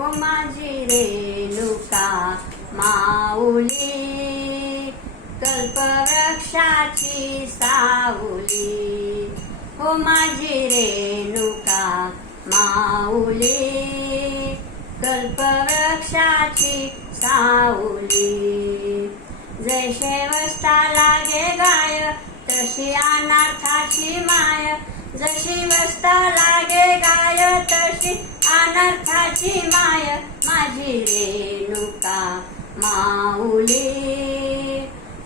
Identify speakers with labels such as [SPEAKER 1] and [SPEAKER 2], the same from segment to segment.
[SPEAKER 1] ओ माझी रेणुका माऊली कल्पवृक्षाची साऊली हो माझी रेणुका माऊली कल्पवृक्षाची सावली. हो जैसे वस्ता लागे गाय तशी अनाथाची माय. जशी वस्ता लागे गाय तशी अनर्थाची माय माझी रेणुका माऊली.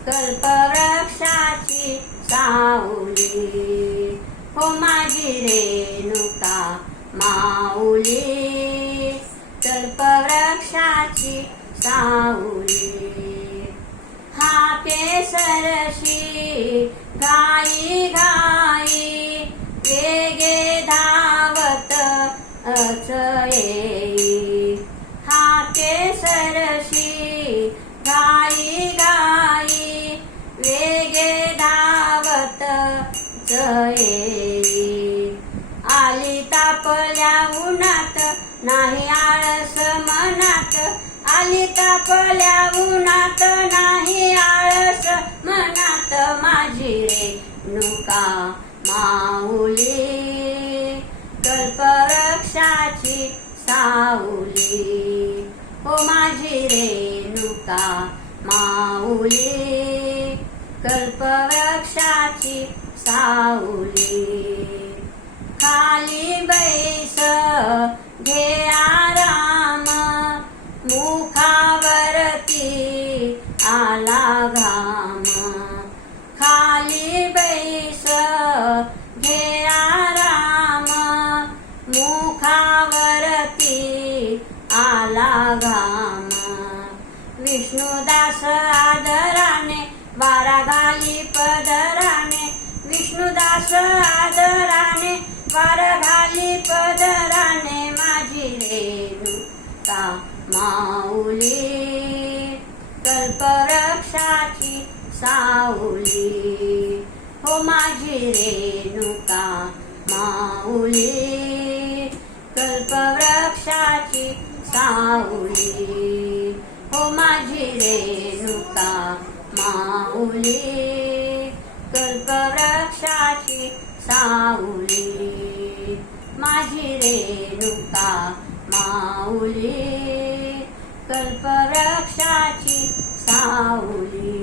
[SPEAKER 1] कल्पवृक्षाची साऊली. हो माझी रेणुका माऊली. कल्पवृक्षाची साऊली. हा केसरशी घाई गा येई आली तापल्या उन्हात नाही आळस मनात. आली तापल्या उन्हात नाही आळस मनात. माझी रे नुका माऊली कल्परक्षाची सावली. हो माझी रेणुका माऊली. कल्पवृक्षाची सावली. खाली बैस घे आराम मुखावरती आला घाम. खाली बैस घे आराम मुखावरती आला घाम. विष्णुदास आदराने वारा घाली पदराने विष्णुदास आदराने वारा घाली पदराने माझी रेणुका माऊली. कल्परक्षाची सावली हो माझी रेणुका माऊली. कल्पवृक्षाची सावली हो माझी रेणुका माऊली कल्पवृक्षाची सावली. माझी रेणुका माऊली कल्पवृक्षाची सावली.